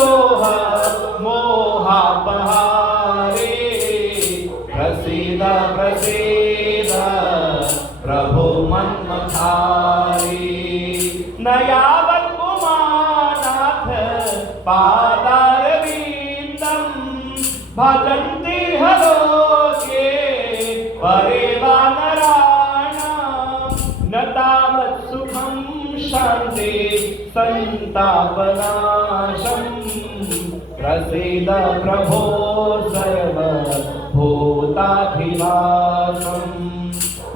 सोह मोहापहारे प्रसीद प्रसीद प्रभो मन्मथारी न यावत् पुमानाथ पादारविन्दं भजन्ति हलोके परे वानराणां न तावत् सुखं शान्ति संतापनाशं प्रसीद प्रभो सर्वभूताधिवासं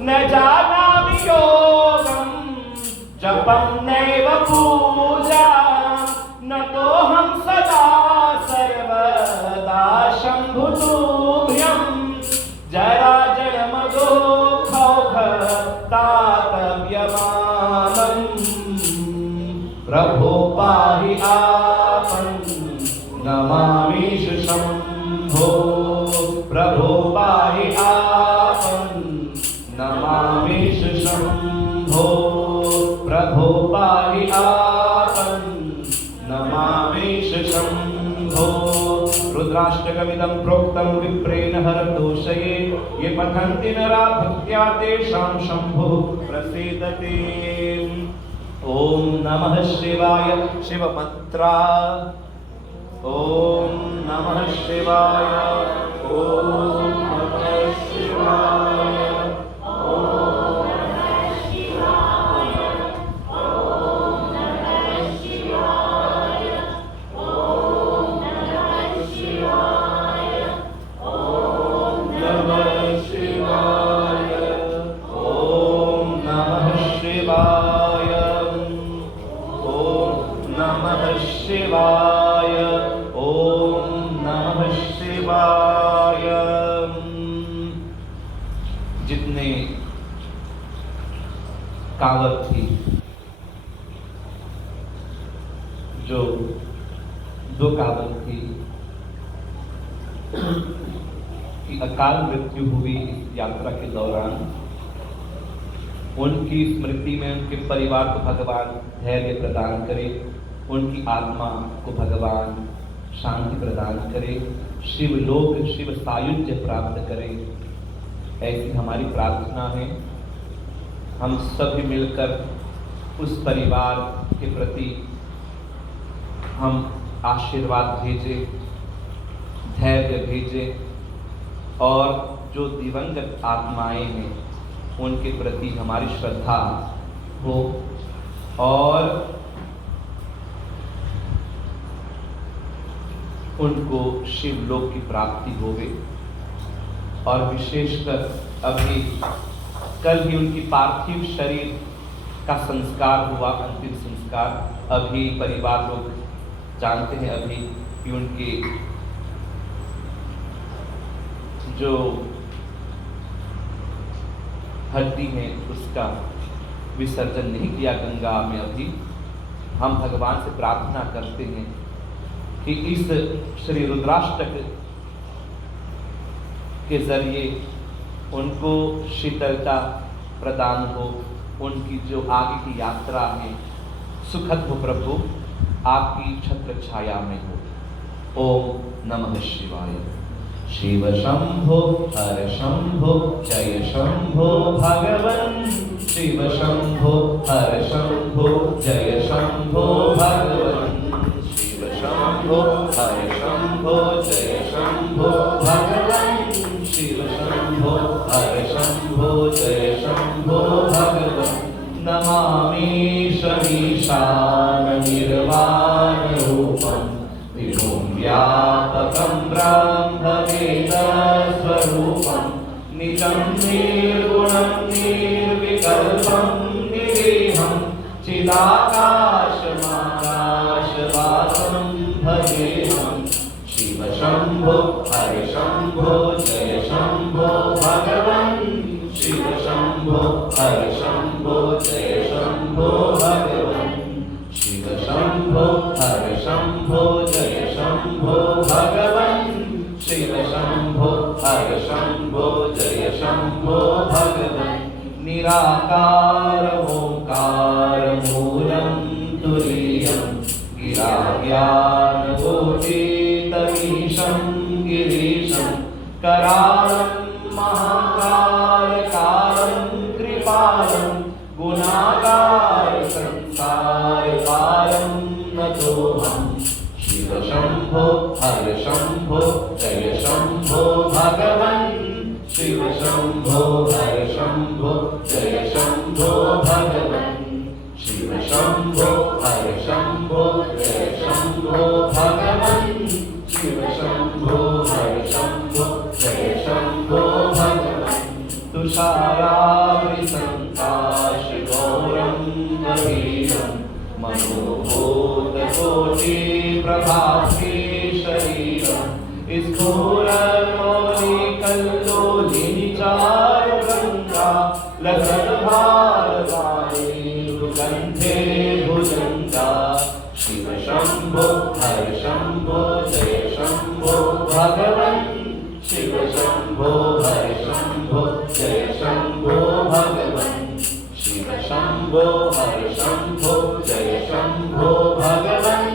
न जानामि योगं जपं नैव पूजा न तोऽहं सदा सर्वदा शम्भुतुभ्यं जराजन्मदुःखौघतातव्यमानं प्रभो पाहि आपन् नमामीश शम्भो प्रभो पाहि आपन् नमामीश शम्भो प्रभो पाहि आपन् नमामीश शम्भो रुद्राष्टकमिदं प्रोक्तं विप्रेण हरदोषये ये पठन्ति नरा भक्त्या तेषां शम्भुः प्रसीदते। ओम नमः शिवाय शिवमन्त्रा ओम नमः शिवाय ओम नमः शिवाय ओम नमः शिवाय ओम नमः शिवाय ओम नमः शिवाय ओम नमः शिवाय ओम नमः शिवाय नमः शिवाय ओम नमः शिवाय। जितने कावत थी जो दो कावत थी कि अकाल मृत्यु हुई इस यात्रा के दौरान, उनकी स्मृति में उनके परिवार को भगवान धैर्य प्रदान करे, उनकी आत्मा को भगवान शांति प्रदान करे, शिवलोक शिव सायुज्य प्राप्त करे, ऐसी हमारी प्रार्थना है। हम सभी मिलकर उस परिवार के प्रति हम आशीर्वाद भेजें, धैर्य भेजें और जो दिवंगत आत्माएं हैं उनके प्रति हमारी श्रद्धा हो और उनको शिवलोक की प्राप्ति होवे। और विशेषकर अभी कल ही उनकी पार्थिव शरीर का संस्कार हुआ, अंतिम संस्कार। अभी परिवार लोग जानते हैं अभी कि उनकी जो हड्डी है उसका विसर्जन नहीं किया गंगा में। अभी हम भगवान से प्रार्थना करते हैं कि इस श्री रुद्राष्टक के जरिए उनको शीतलता प्रदान हो, उनकी जो आगे की यात्रा है सुखद हो, प्रभु आपकी छत्र छाया में हो। ओम नमः शिवाय। शिव शंभो हर शंभो जय शंभो भगवन्, शिव शंभो हर शंभो जय शंभो भगवन्, शिव शंभो हर शंभो जय शंभो भगवन्, शिव शंभो हर शंभो जय शंभो भगवन्। नमामि शमीशान निर्वाण रूपं विभुं व्यापकं ब्रह्मवेद स्वरूपं निजं निर्गुणं निर्विकल्पं निरीहं चिदाकाशमाकाशवासं भजेहं। शिव शंभो हर शंभो जय शंभो भगवन्, शिव शंभो हर शंभो जय शंभो भगवन्, शिव शंभो हर शंभो जय शंभो भगवन्, शिव शंभो हर शंभो जय शंभो भगवन्। निराकार ओंकार मूलं तुरीयं विराज्ञानकोटितमीशं गिरीशं करालं महाकालकालं कृपालं गुणागार संसारपारं नतोऽहं शिव शम्भो हर शम्भो जय शम्भो भगवन् शिव शम्भो हर शम्भो जय शम्भो भगवन् शिव शम्भो हर शम्भो जय शम्भो भगवन् शिव शम्भो हर शम्भो जय शम्भो भगवन् तुषारावृतंकाशगौरं गभीरं मनोभूतकोटिप्रभास्के शरीरं स्फुरन्मौलिकल्लोलिनिचारुगङ्गा लसद्भारवाणी दुर्गन्धे भुजङ्गा शिव शम्भो हर शम्भो जय शम्भो भगवन् शिव शम्भो हर शम्भो जय शम्भो भगवन् शिव शम्भो हर शम्भो जय शम्भो भगवन्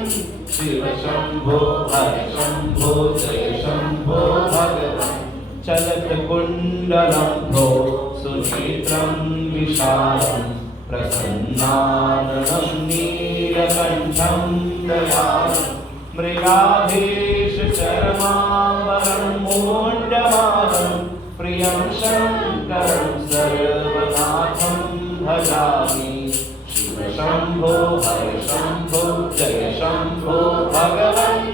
शिव शम्भो हर शम्भो जय शम्भो भगवन् चलत्कुण्डलम्भो सुनेत्रं विशालं प्रसन्नाननं नीलकण्ठं दयालं मृगाधीशचरमाम्बरं मूण्डमालं प्रियं शङ्करं सर्वनाथं भजामि शिव शम्भो हर शम्भो जय शम्भो भगवन्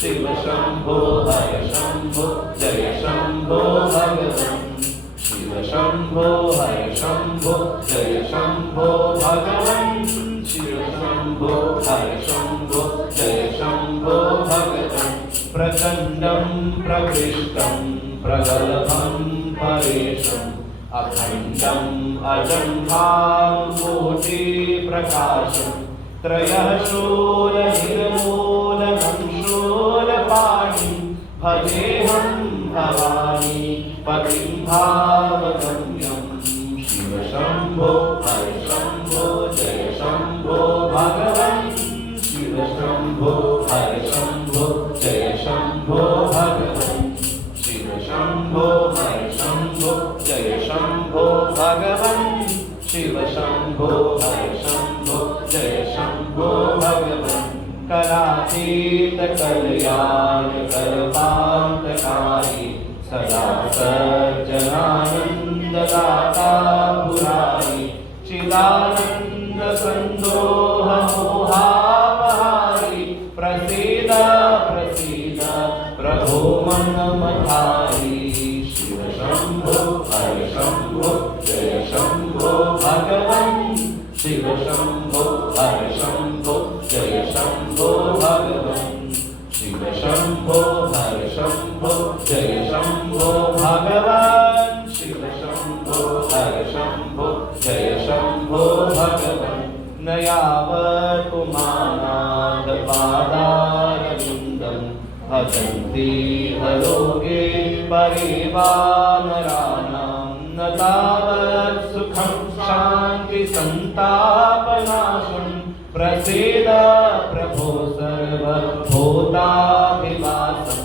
शिव शम्भो हर शम्भो जय शम्भो भगवन् शिव शम्भो हर शम्भो जय शम्भो भगवन् शिव शम्भो हर शम्भो जय शम्भो भगवन् प्रचण्डं प्रकृष्टं प्रगल्भं परेशम् अखण्डम् अजं भानुकोटिप्रकाशं त्रयः शूलनिर्मूलनं शूलपाणिं भजेऽहं भवानी पतिं भावगम्यं शिव शम्भो हर शम्भो जय शम्भो भगवन् शिव शम्भो हर शम्भो जय शम्भो भगवन् शिव शम्भो हर शम्भो जय शम्भो भगवन् शिव शम्भो हर शम्भो जय शम्भो भगवन् करातीत कल्याण कल्पान्तकारी सदा सज्जनानन्ददाता पुरारी चिदानन्द सन्दोह मोहापहारी प्रसीद प्रसीद प्रभो मनमधारी शिव शम्भो हर शम्भो जय शम्भो भगवन् शिव शम्भो हर शम्भो जय शम्भो भगवन् शिव शम्भो हर शम्भो जय शम्भो भगवन् शिव शम्भो हर शम्भो जय शम्भो भगवन् न यावत्पुमानाद पादारविन्दं भजन्ति हरोगे परिवानराणां न तावत् सुखं शान्ति सन्तापनाशं प्रसीद प्रभो सर्वभूताभिवासं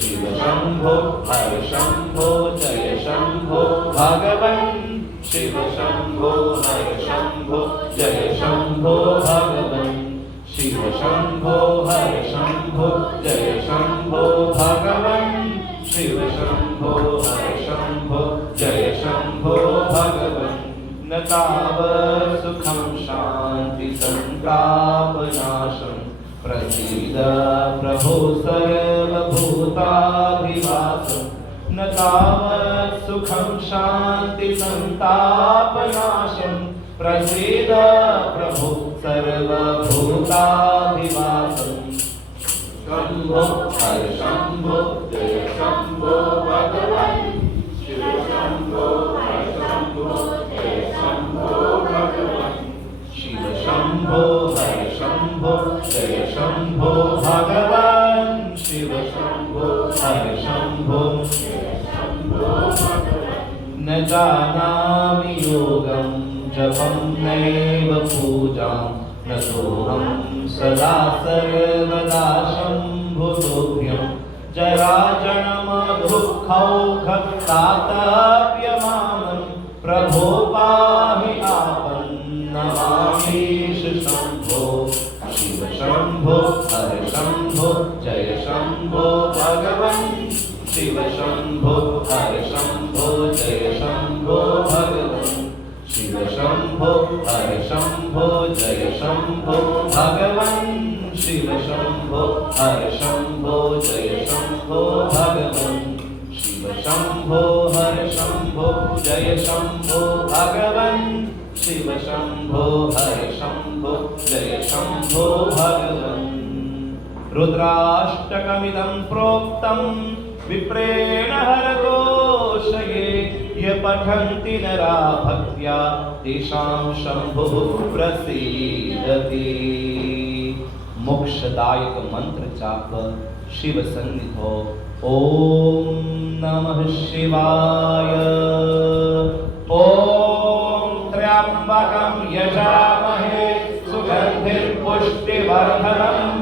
शिव शम्भो हर शम्भो जय शम्भो भगवन् शिव शम्भो हर शम्भो जय शम्भो भगवन् शिव शम्भो हर शम्भो जय शम्भो भगवन् शिव शम्भो हर शम्भो जय शम्भो भगवन् न तावत् सुखं शान्ति सन्तापनाशं प्रसीद प्रभो सर्वभूताभिवासं न तावत् सुखं शान्ति सन्तापनाशं प्रसीद प्रभो सर्वभूताभिवासं शम्भो हर शम्भो जय शम्भो भगवन् शिव शम्भो हर शम्भो जय शम्भो भगवन् शिव शम्भो हर शम्भो जय शम्भो भगवन् शिव शम्भो हर शम्भो जय शम्भो भगवन् न जानामि योगं जपं नैव पूजां न सोऽहं सदा सर्वदा शम्भुतोऽभ्यं जराजन्मदुःखौघतातप्यमानं प्रभो पाहि आपन्नमामीश शम्भो शिव शम्भो हर शम्भो जय शम्भो भगवन् शिव शम्भो हर शम्भो जय शम्भो भगवन् शिव शम्भो हर शम्भो जय शम्भो भगवन् शिव शम्भो हर शम्भो जय शम्भो भगवन् शिव शम्भो हर शम्भो जय शम्भो भगवन् शिव शम्भो हर शम्भो जय शम्भो भगवन् रुद्राष्टकमिदं प्रोक्तं विप्रेण हरघोषये ये पठन्ति नरा भक्त्या तेषां शम्भुः प्रसीदति। मोक्षदायक मंत्र जाप शिव सन्निधौ ओम नमः शिवाय। ओम त्र्यंबकं यजामहे सुगन्धिं पुष्टिवर्धनम्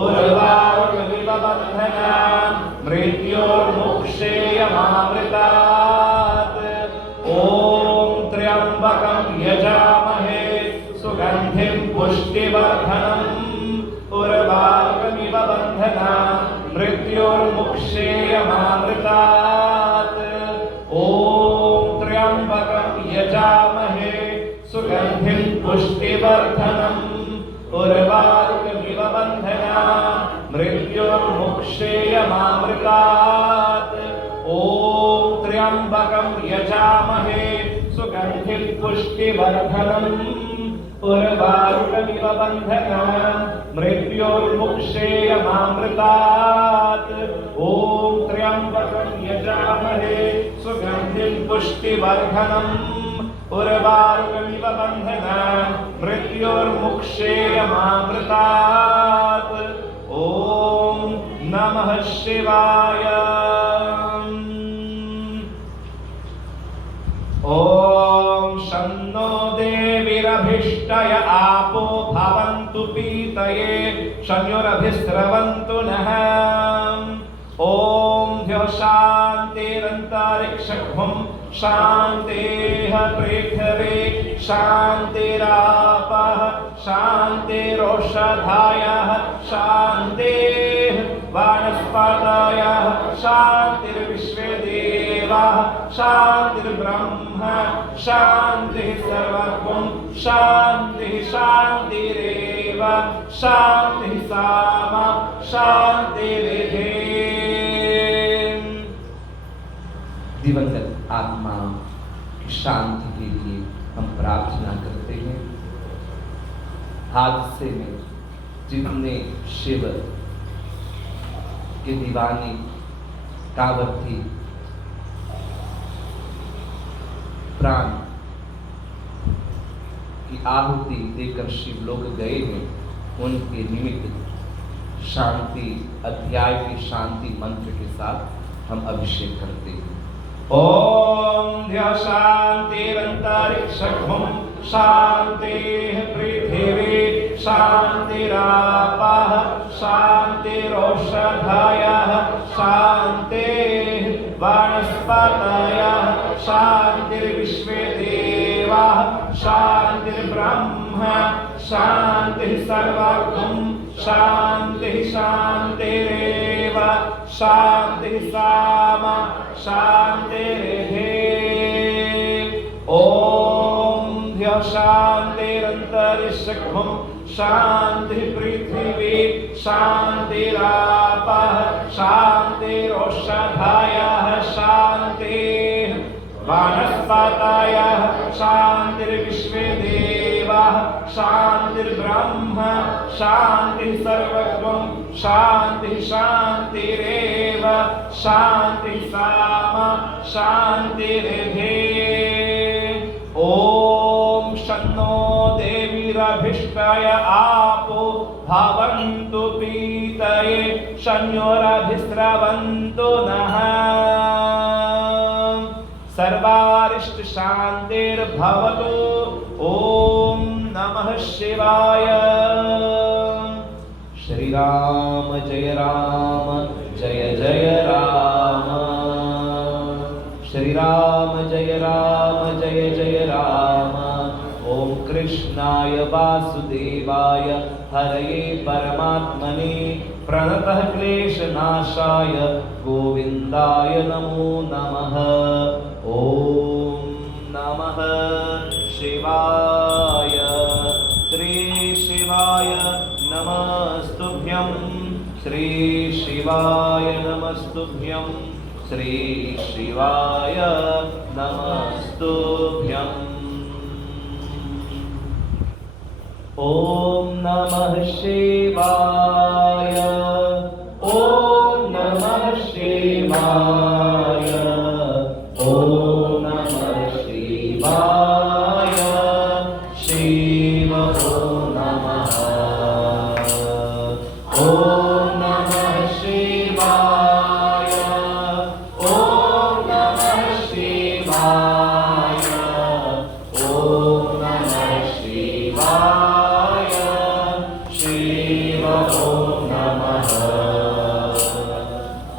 उर्वारुकमिव बन्धनान् मृत्योर्मुक्षेयमामृतात्। ओम त्र्यंबकं यजामहे सुगन्धिं पुष्टिवर्धनम् उर्वारुकमिव बन्धनान् मृत्योर्मुक्षेयमामृतात्। ओम त्र्यंबकं यजामहे सुगन्धिं पुष्टिवर्धनम् उर्वारुकमिव बन्धनान् मृत्योर्मुक्षेयमामृतात्। ओम त्र्यंबकं यजामहे सुगन्धिं पुष्टिवर्धनम् उर्वारुकमिव बन्धनान् मृत्योर्मुक्षेयमामृतात्। ओम त्र्यंबकं यजामहे सुगन्धिं पुष्टिवर्धनम् उर्वारुकमिव बन्धनान् मृत्योर्मुक्षेयमामृतात्। ओम नमः शिवाय। ओम शन्नो देवीरभिष्टय आपो भवन्तु पीतये शन्योरभिस्रवन्तु नः। ओम ह्यः शान्तिरन्तरिक्षं शान्तिः पृथिवी शान्तिरापः शान्तिरोषधायः शान्तिः वनस्पतयः शान्तिर्विश्वे देवाः शान्तिर्ब्रह्म शान्तिः सर्वगुं शान्तिः शान्तिरेव शान्तिः सामा शान्तिरेधे। दिवंगत आत्मा की शांति के लिए हम प्रार्थना करते हैं। हादसे में जितने शिव के दीवाने कांवर्थी प्राण की आहुति देकर शिवलोक गए हैं, उनके निमित्त शांति अध्याय के शांति मंत्र के साथ हम अभिषेक करते हैं। ओम ध्या शांतिरन्तरिक्षं शान्तिः पृथिवी शान्तिरापः शान्तिरोषधयः शान्तिः वनस्पतयः शान्तिर्विश्वे देवाः शान्तिर्ब्रह्म शान्तिः सर्वगुं शान्तिः शान्तिरेव शान्तिः सामा शान्तिरेधे। ओम ह्यः शान्तिरन्तरिक्षं शान्तिः पृथिवी शान्तिरापः शान्तिरोषधयः शान्तिः वनस्पतयः शान्तिर्विश्वे देवाः शान्तिर्ब्रह्म शान्तिः सर्वगुं शान्तिः शान्तिरेव शान्तिः सामा शान्तिरेधे। ओम शन्नो देवीरभिष्टय आपो भवन्तु पीतये शन्योरभिस्रवन्तु नः। सर्वारिष्ट शान्तिर्भवतु। ओम नमः शिवाय। श्री राम जय जय राम। श्री राम जय जय राम। ओम कृष्णाय वासुदेवाय हरये परमात्मने प्रणतः क्लेशनाशाय गोविन्दाय नमो नमः। ओम नमः शिवाय। श्री शिवाय नमस्तुभ्यं। श्री शिवाय नमस्तुभ्यं। श्री शिवाय नमस्तुभ्यं। ओम नमः शिवाय। ओम नमः शिवाय। ओम नमः शिवाय। शिव ओम नमः। ओम नमः शिवाय। ओम नमः शिवाय। ओम नमः शिवाय। शिव ओम नमः।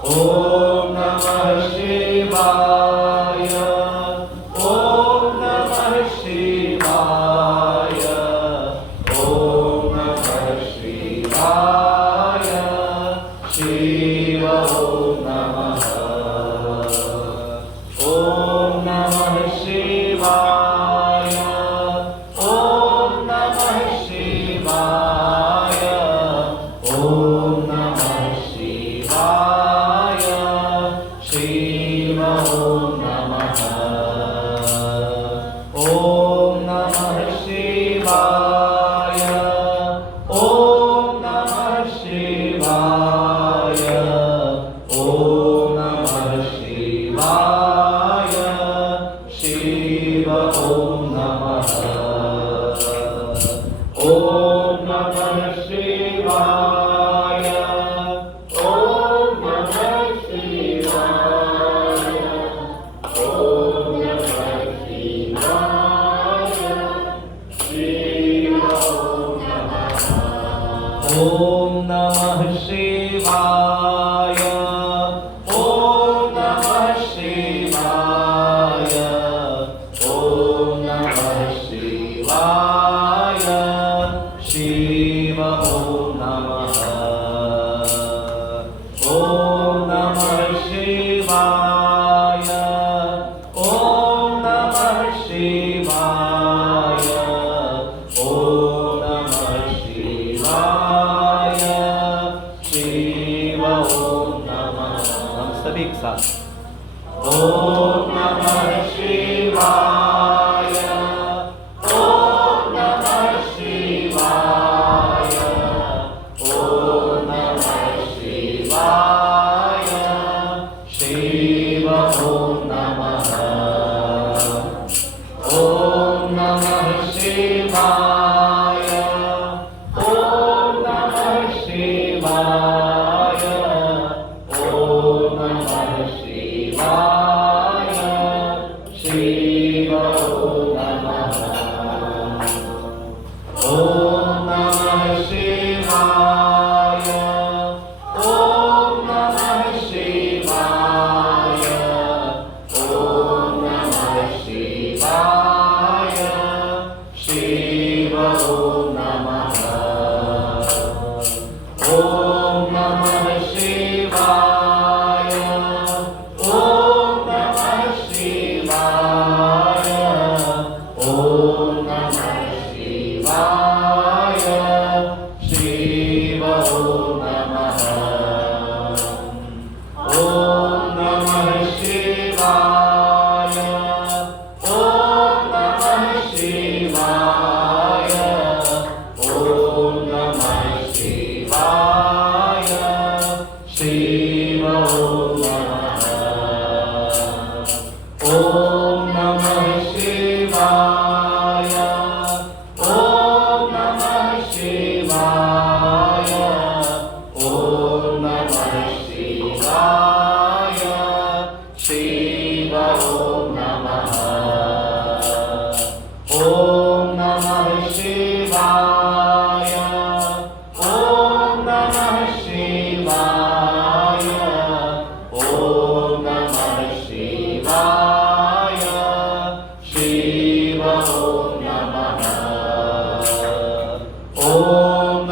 ओम नमः शिवाय। ओम नमः शिवाय। ओम नमः शिवाय। शिव ओम नमः। ओम नमः शिवाय। ओम नमः शिवाय। ओम नमः शिवाय। शिव ओम नमः। ओम नमः शिवाय। ओम नमः शिवाय। ओम नमः शिवाय। शिव ओम नमः। ओम नमः शिवाय। ओम नमः शिवाय। ओम नमः शिवाय। शिव ओम नमः। ओम नमः शिवाय। ओम नमः शिवाय। ओम नमः शिवाय। शिव ओम नमः। ओम नमः शिवाय। ओम नमः शिवाय। ओम नमः शिवाय। शिव ओम नमः। हम सभी एक साथ ओम नमः शिवाय। ओम नमः शिवाय। ओम नमः शिवाय। शिव ओम नमः। ओम नमः शिवाय। ओम नमः शिवाय। ओम नमः शिवाय।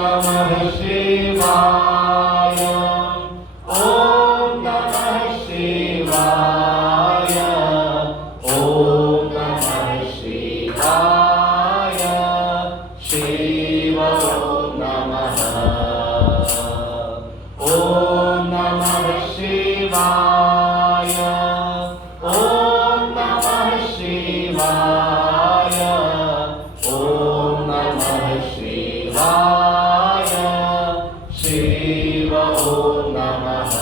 नमः शिवाय, ओम नमः शिवाय, ओम नमः शिवाय, शिव ओम नमः, ओम नमः शिवाय, ओम नमः शिवाय, ओम नमः शिवाय, शिव ओम नमः,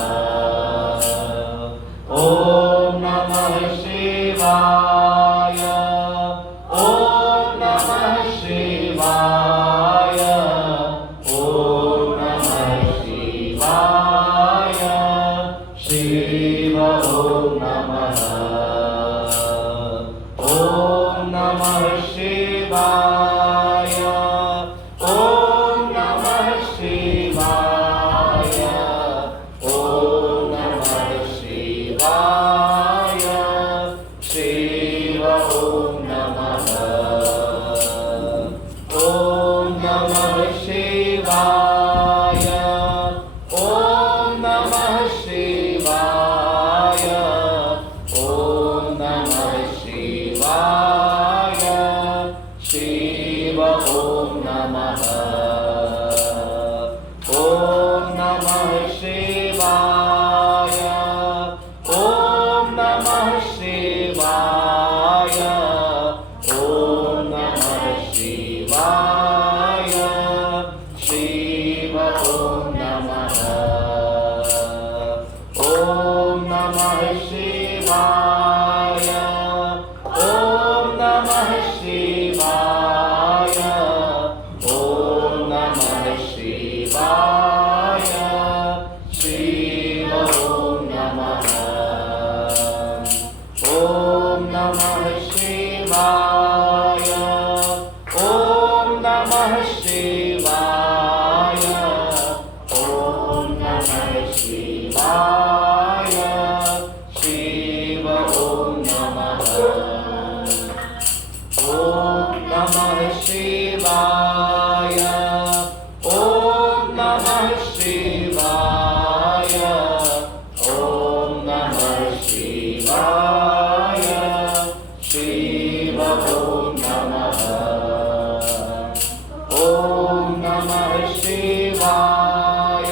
ओम नमः शिवाय, ओम नमः शिवाय, ओम नमः शिवाय, शिव ओम नमः, ओम नमः शिवाय, ओम नमः शिवाय, ओम नमः शिवाय, शिव ओम नमः, ओम नमः शिवाय, ओम नमः शिवाय, ओम नमः शिवाय, शिव ओम नमः, ओम नमः शिवाय, ओम नमः शिवाय, ओम नमः शिवाय, शिव ओम नमः, ओम नमः शिवाय, ओम नमः शिवाय, ओम नमः शिवाय, शिव ओम नमः, ओम नमः शिवाय, ओम नमः शिवाय, ओम नमः शिवाय, शिव ओम नमः, ओम नमः शिवाय, ओम नमः शिवाय, ओम नमः शिवाय, शिव ओम नमः, ओम नमः शिवाय,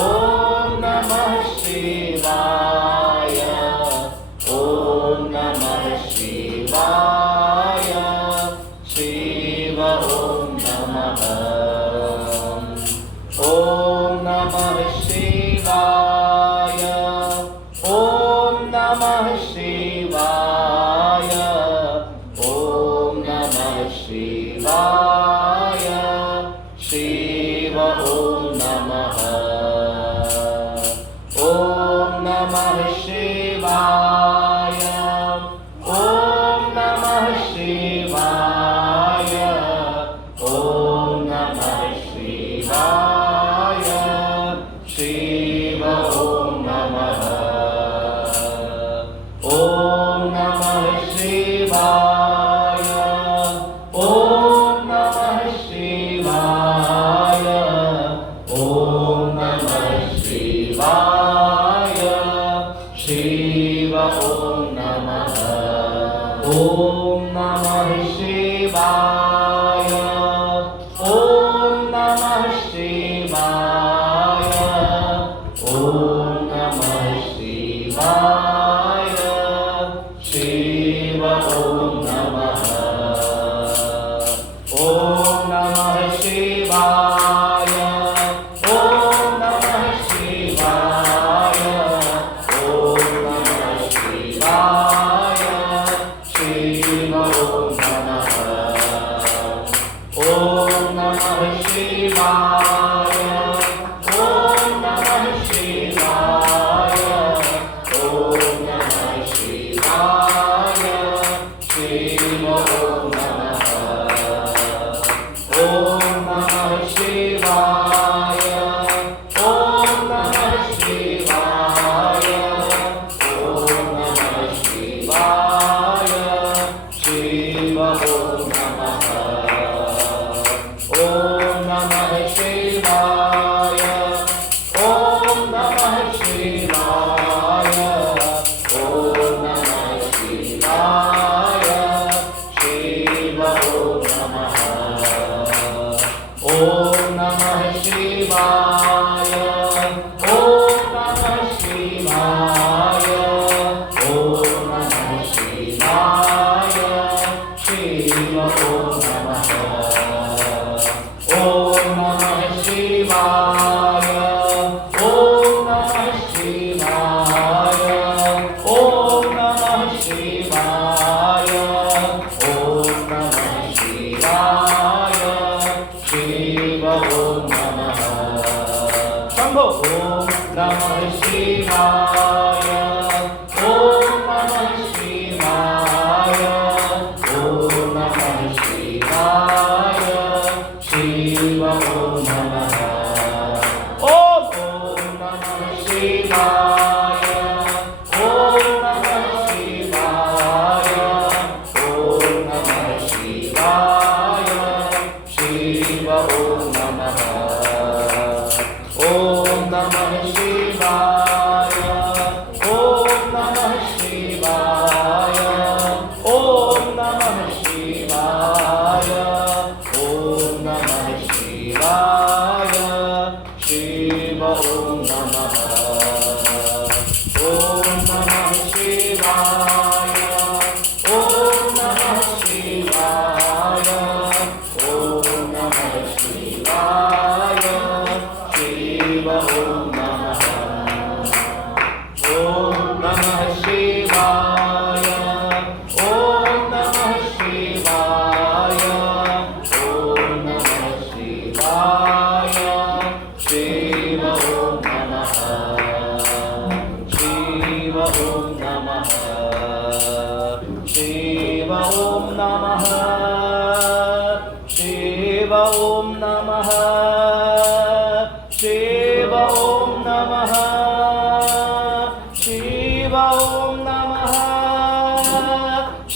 ओम नमः शिवाय, ओम नमः शिवाय, शिव ओम नमः, ओम नमः शिवाय, ओम नमः शिवाय, ओम नमः शिवाय, शिव ओम नमः, ओम नमः शिवाय, ओम नमः शिवाय, ओम नमः शिवाय, शिव ओम नमः, ओम नमः शिवाय, ओम नमः शिवाय, ओम नमः शिवाय, शिव ओम नमः, ओम नमः शिवाय, ओम नमः शिवाय, ओम नमः शिवाय, शिव ओम नमः, ओम नमः शिवाय, ओम नमः शिवाय, ओम नमः शिवाय, शिव ओम नमः, ओम नमः शिवाय, ओम नमः शिवाय, ओम नमः शिवाय, शिव ओम नमः, ओम नमः शिवाय, ओम नमः शिवाय, ओम नमः शिवाय, शिव ओम नमः, ओम नमः नमः शिवाय, ओम नमः शिवाय, ओम नमः शिवाय, शिव ओम नमः, ओम नमः शिवाय, ओम नमः शिवाय, ओम नमः शिवाय, ओम नमः शिवाय, शिव ओम नमः। शंभो ओम नमः शिवाय, ओम नमः शिवाय, ओम नमः शिवाय, शिव ओम नमः। ओम नमः शिवाय, ओम नमः शिवाय, ओम नमः शिवाय, शिव ओम नमः। ओम नमः शिवाय, ओम नमः शिवाय, ओम नमः शिवाय, ओम नमः शिवाय, शिव ओम नमः। ओम नमः शिवाय, ओम नमः शिवाय, ओम नमः शिवाय, शिव ओम नमः। ओम नमः शिवाय, ओम नमः शिवाय, ओम नमः शिवाय, शिव ओम नमः। शिव ओम नमः, शिव ओम नमः, शिव ओम नमः, शिव ओम नमः, शिव ओम नमः,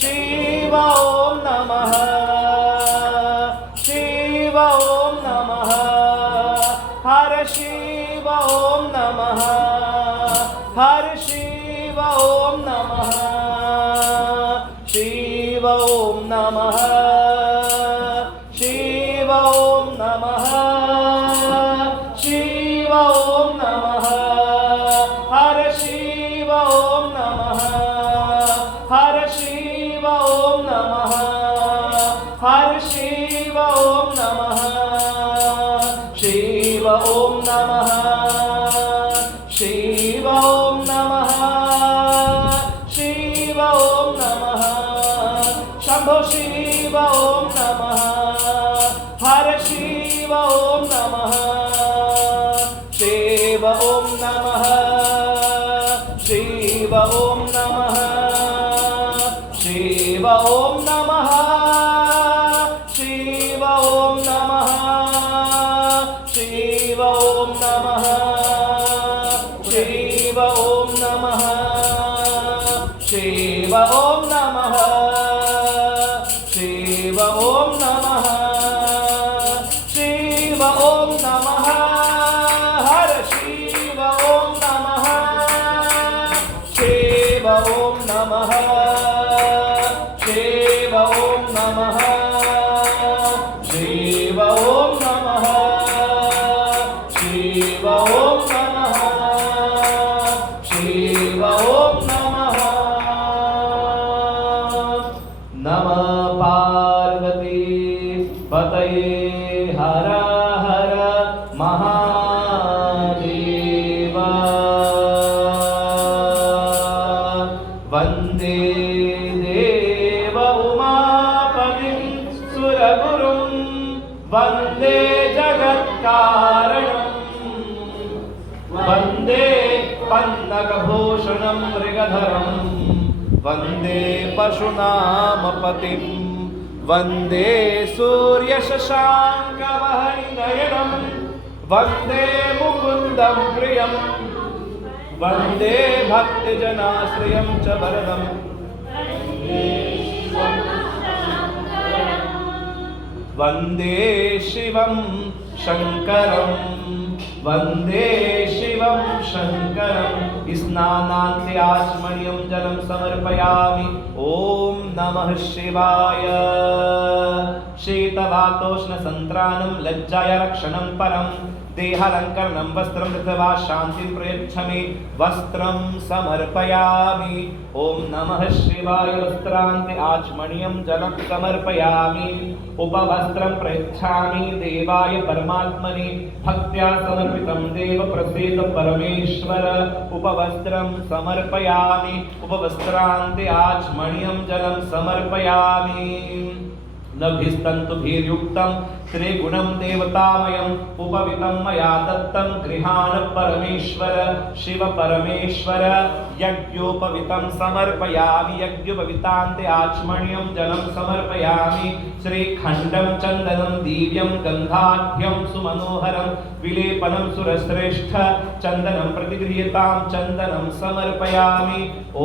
शिव ओम नमः, शिव ओम नमः, हर शिव ओम नमः, हर शिव ओम नमः, शिव ओम नमः, शिव ओम नमः, शिव ओम नमः, हर शिव ओम नमः, हर शिव ओम नमः, हर शिव ओम नमः, शिव ओम नमः, शिव ओम नमः, शिव ओम नमः, शंभो शिव ओम नमः, हर शिव ओम नमः, शिव ओम नमः, शिव ओम नमः, शिव ओम नमः, शिव ओम नमः, शिव ओम नमः, शिव ओम नमः, शिव ओम नमः, शिव ओम नमः, शिव ओम नमः, हर शिव ओम नमः, शिव ओम नमः, शिव ओम नमः, शिव ओम नमः, शिव ओम नमः, शिव ओम नमः। नमः पार्वती पतये हर हर महादेव। वन्दे देव उमापतिं सुरगुरुं, वन्दे जगत्कारणं, वन्दे पन्नगभूषणं मृगधरं, वन्दे पशूनामपतिं, वन्दे सूर्यशशाङ्कवहनिनयनं, वन्दे मुकुन्दं प्रियं, वन्दे भक्तजनाश्रयं च वरदम्। वन्दे शिवं शङ्करं, वन्दे शिवं शङ्करं स्नानान्ते आचमनीयं जलं समर्पयामि। ॐ नमः शिवाय। शीतवातोष्णसन्त्राणं लज्जाया रक्षणं परं देहालङ्करणं वस्त्रं धृत्वा शान्तिं प्रयच्छमि। वस्त्रं समर्पयामि। ॐ नमः शिवाय। वस्त्रान्ते आचमनीयं जलं समर्पयामि। उपवस्त्रं प्रयच्छामि देवाय परमात्मने। भक्त्या समर्पितं देव प्रसीद परमेश्वर। उपवस्त्रं समर्पयामि। उपवस्त्रान्ते आचमनीयं जलं समर्पयामि। नभिस्तन्तुभिर्युक्तं त्रिगुणं देवतामयम् उपवितं मया दत्तं गृहाण परमेश्वर। शिव परमेश्वर यज्ञोपवितं समर्पयामि। यज्ञोपवितान्ते आचमनीयं जलं समर्पयामि। श्रीखण्डं चन्दनं दिव्यं गन्धाढ्यं सुमनोहरं विलेपनं सुरश्रेष्ठ चन्दनं प्रतिगृह्यतां चन्दनं समर्पयामि। ॐ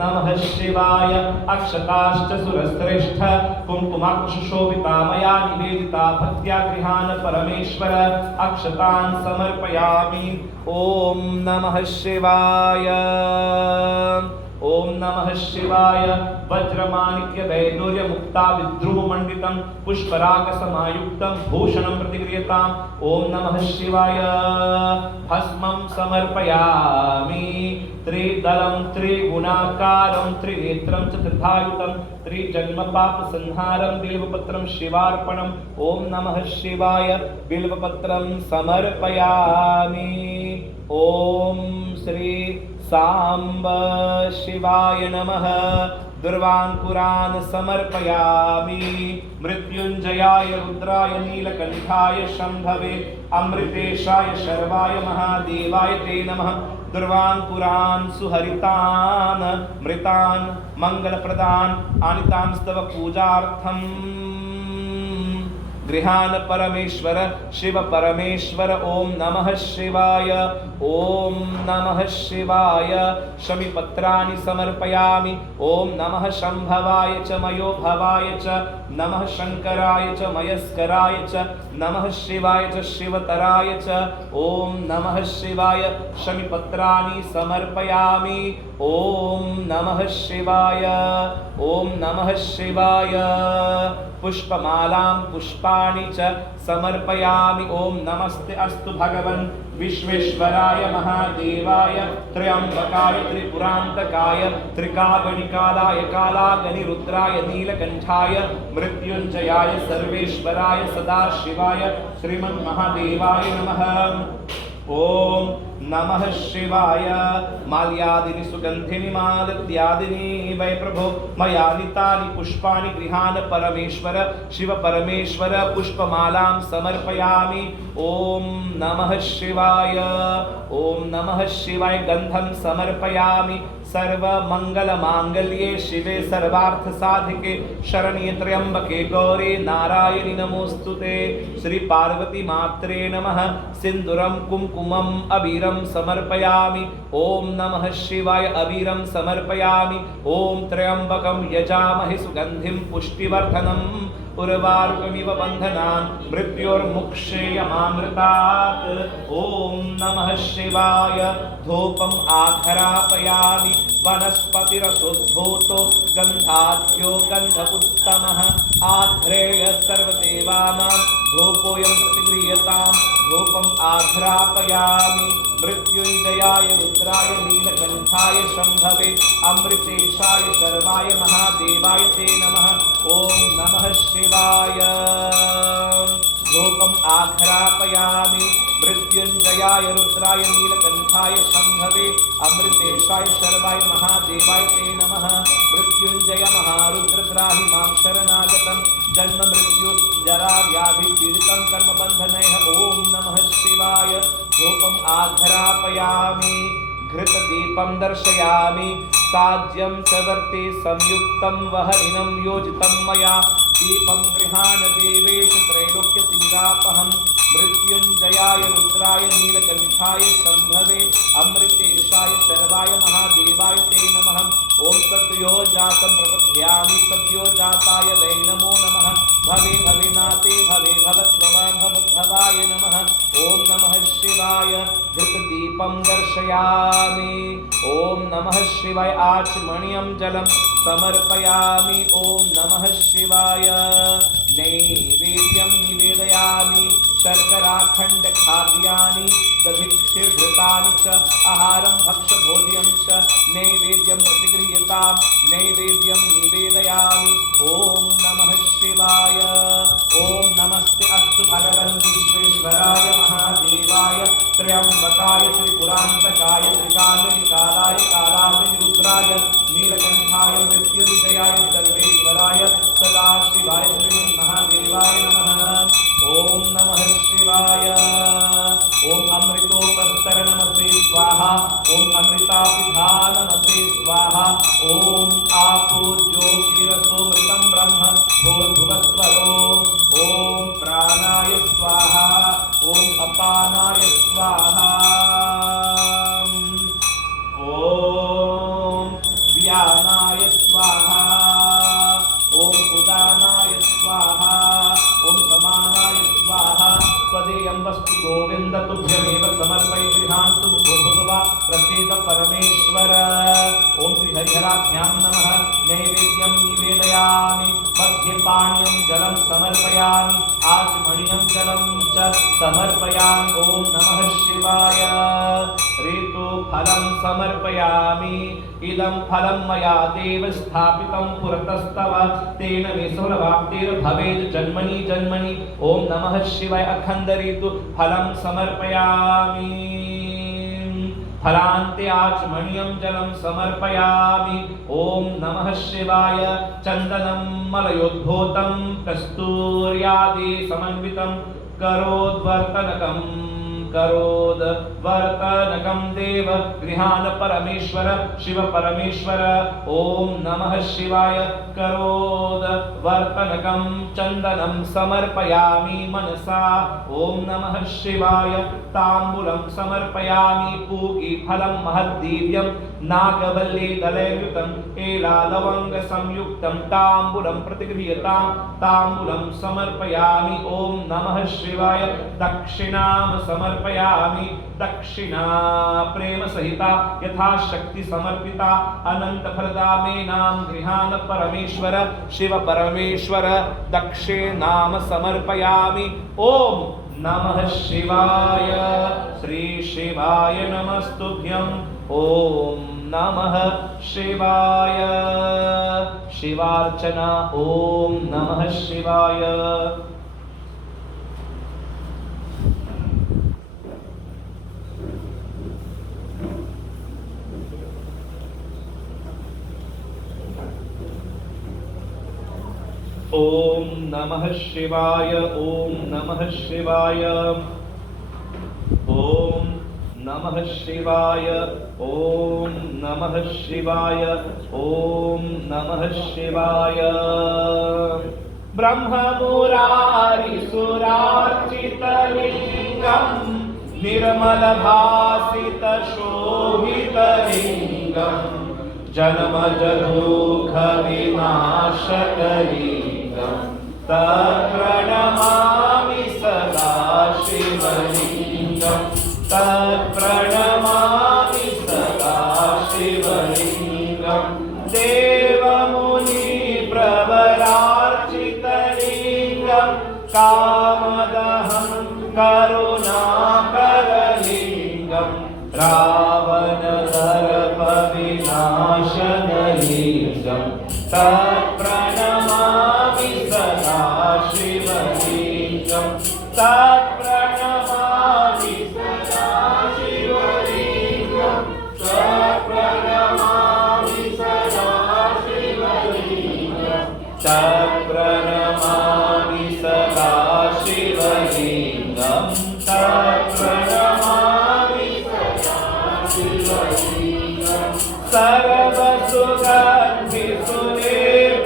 नमः शिवाय। अक्षताश्च सुरश्रेष्ठ कुङ्कुमाक्षशोभिता मया निवेदिता भक्त्या गृहाण परमेश्वर। अक्षतान् समर्पयामि। ॐ नमः शिवाय। ॐ नमः शिवाय। वज्रमाणिक्य वैडूर्य मुक्ता विद्रुममण्डितं पुष्परागसमायुक्तं भूषणं प्रतिगृह्यताम्। ॐ नमः शिवाय। भस्मं समर्पयामि। त्रिदलं त्रिगुणाकारं त्रिनेत्रं चतुर्धायुतं त्रिजन्मपापसंहारं बिल्वपत्रं शिवार्पणम्। ॐ नमः शिवाय। बिल्वपत्रं समर्पयामि। ॐ श्री सांब शिवाय नमः। दुर्वांकुरान् समर्पयामि। मृत्युंजयाय रुद्राय नीलकंठाय शंभवे अमृतेशाय शर्वाय महादेवाय ते नमः। दुर्वांकुरान् सुहरितान् मृतान् मंगलप्रदान् आनितांस्तव पूजार्थम् गृहाण परमेश्वर। शिव परमेश्वर। ॐ नमः शिवाय। ॐ नमः शिवाय। शमीपत्राणि समर्पयामि। ॐ नमः शंभवाय च मयोभवाय च नमः शंकराय च मयस्कराय च नमः शिवाय च शिवतराय च। ॐ नमः शिवाय। शमीपत्राणि समर्पयामि। ॐ नमः शिवाय। ॐ नमः शिवाय। पुष्पमालां पुष्पाणि च समर्पयामि। ॐ नमस्ते अस्तु भगवन् विश्वेश्वराय महादेवाय त्र्यंबकाय त्रिपुरान्तकाय त्रिकागणिकालाय कालागनिरुद्राय नीलकंठाय मृत्युंजयाय सर्वेश्वराय सदाशिवाय श्रीमन्महादेवाय नमः। ॐ नमः शिवाय। माल्यादीनि सुगन्धिनि मालत्यादीनि वै प्रभो मया नीतानि पुष्पाणि गृहाण परमेश्वर। शिव परमेश्वर। पुष्पमालां समर्पयामि। ॐ नमः शिवाय। ॐ नमः शिवाय। गन्धं समर्पयामि। सर्वमंगलमांगल्ये शिवे सर्वार्थसाधिके शरण्ये त्र्यंबके गौरी नारायणि नमोस्तुते। श्री पार्वती मात्रे नमः। सिंदूरं कुंकुमं अबीरं समर्पयामि। ॐ नमः शिवाय। अबीरं समर्पयामि। ॐ त्र्यंबकं यजामहे सुगंधिं पुष्टिवर्धनम् उर्वारुकमिव बन्धनान् मृत्योर्मुक्षेयमामृतात्। ॐ नमः शिवाय। धूपम् आघरापयामि। वनस्पतिरसोद्भूतो गन्धाढ्यो गन्धपुत्तमः आघ्रेय सर्वदेवानां धूपोऽयं प्रतिगृह्यताम्। धूपम् आघ्रापयामि। मृत्युंजयाय रुद्राय नीलकंठाय शंभवे अमृतेशाय शर्वाय महादेवाय ते नमः। ॐ नमः शिवाय। धूपम् आघ्रापयामि। मृत्युंजयाय रुद्राय नीलकंठाय शंभवे अमृतेशाय शर्वाय महादेवाय ते नमः। मृत्युंजय महारुद्र त्राहि मां शरणागतं जन्म मृत्यु जरा व्याधि पीडितं कर्मबन्धनैः। ॐ नमः शिवाय। धूपम् आघरापयामि। घृतदीपं दर्शयामि। साज्यं च वर्ते संयुक्तं वहनिनं योजितं मया। दीपं गृहाण देवेश त्रैलोक्यतीरापहम् मृत्युंजयाय रुद्राय नीलकंठाय शंभवे अमृतेशाय शर्वाय महादेवाय ते नमः। ओम सद्यो जातं प्रपद्यामि सद्यो जाताय वै नमो नमः। भवे भविनाते भवे भवत्वमा भवद्भवाय नमः। ओम नमः शिवाय घृतदीपं दर्शयामि। ओम नमः शिवाय आचमनीयं जलं समर्पयामि। ओम नमः शिवाय नैवेद्यं निवेदयामि। शर्कराखंड खाद्यानि दधिक्षीर्घृतानि च आहारं भक्षभोज्यं च नैवेद्यं प्रतिगृह्यतां नैवेद्यं निवेदयामि। ओम नमः शिवाय। ओम नमस्ते अस्तु भगवन् विश्वेश्वराय महादेवाय त्र्यंबकाय त्रिपुरान्तकाय त्रिकालनिकालाय कालाग्निरुद्राय नीलकंठाय मृत्युंजयाय सर्वेश्वराय सदाशिवाय श्रीमन्महादेवाय नमः। ओम नमः शिवाय। ओम अमृतोपस्तर नमस्ते स्वाहा। ओम अमृतापिधा नमस्ते स्वाहा। ओम आपो ज्योतिरसोमृतं ब्रह्म भूर्भुवस्वरो। ओम प्राणाय स्वाहा। ओम अपानाय स्वाहा। ओम व्यानाय स्वाहा। ओम उदानाय स्वाहा। ओम समानाय स्वाहा। त्वदेयं वस्तु गोविंद तुभ्यमेव समर्पय गृहान्तु मुखोद्भवा प्रसीद परमेश्वर। ओम श्री हरिहराभ्यां नमः। नैवेद्यं निवेदयामि मध्ये पानीयं जलं समर्पयामि आचमनीयं जलं च समर्पयामि। ओम नमः शिवाय। ऋतु फलं समर्पयामि। इदं फलं मया देव स्थापितं पुरतस्तव तेन मे सफलप्राप्तिर्भवेत् जन्मनि जन्मनि। ओम नमः शिवाय। अखंड ऋतु फलं समर्पयामि। फलान्ते आचमनीयं जलं समर्पयामि। ओम नमः शिवाय। चन्दनं मलयोद्भूतं कस्तूर्यादि समन्वितं करोद्वर्तनकं देव गृहान परमेश्वर शिव परमेश्वर। ओम नमः शिवाय। करोद्वर्तनकं चन्दनं समर्पयामि मनसा। ओम नमः शिवाय। ताम्बूलं समर्पयामि पूगीफलं महद्दिव्यं नागवल्ली दलैर्युतं एलालवंग संयुक्तं ताम्बूलं प्रतिगृह्यतां ताम्बूलं समर्पयामि। ओम नमः शिवाय। दक्षिणां समर्पयामि। दक्षिणा प्रेम सहिता यथाशक्ति समर्पिता अनंत फलदा मे नाम गृहान परमेश्वर शिव परमेश्वर दक्षिणाम समर्पयामि। ओम नमः शिवाय। श्री शिवाय नमस्तुभ्यं। ओम नमः शिवाय। शिवार्चना। ओम नमः शिवाय। ओम नमः शिवाय। ओम नमः शिवाय। ओम नमः शिवाय। ओम नमः शिवाय। ओम नमः शिवाय। ब्रह्ममुरारिसुरार्चितलिङ्गं निर्मलभासितशोभितलिङ्गं जन्मजदुःखविनाशकलिङ्गं तत्प्रणमामि सदा शिवलिङ्गं तत्प्रणमामि सदा शिवलिङ्गं देवमुनिप्रवरार्चितलिङ्गं कामदहं करुणाकरलिङ्गं रावणदर्पविनाशनलिङ्गं तत्प्रणमामि सदा शिवलिङ्गं तत्प्रणमामि सदा शिवलिङ्गं तत्प्रणमामि सदा शिवलिङ्गं तत्प्रणमामि सदा शिवलिङ्गं तत्प्रणमामि सदा शिवलिङ्गं सर्वसुगन्धिसुलेपनलिङ्गं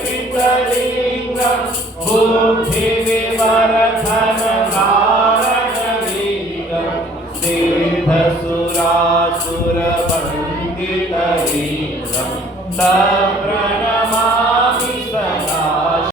सिद्धसुरासुरवन्दितवीरं तं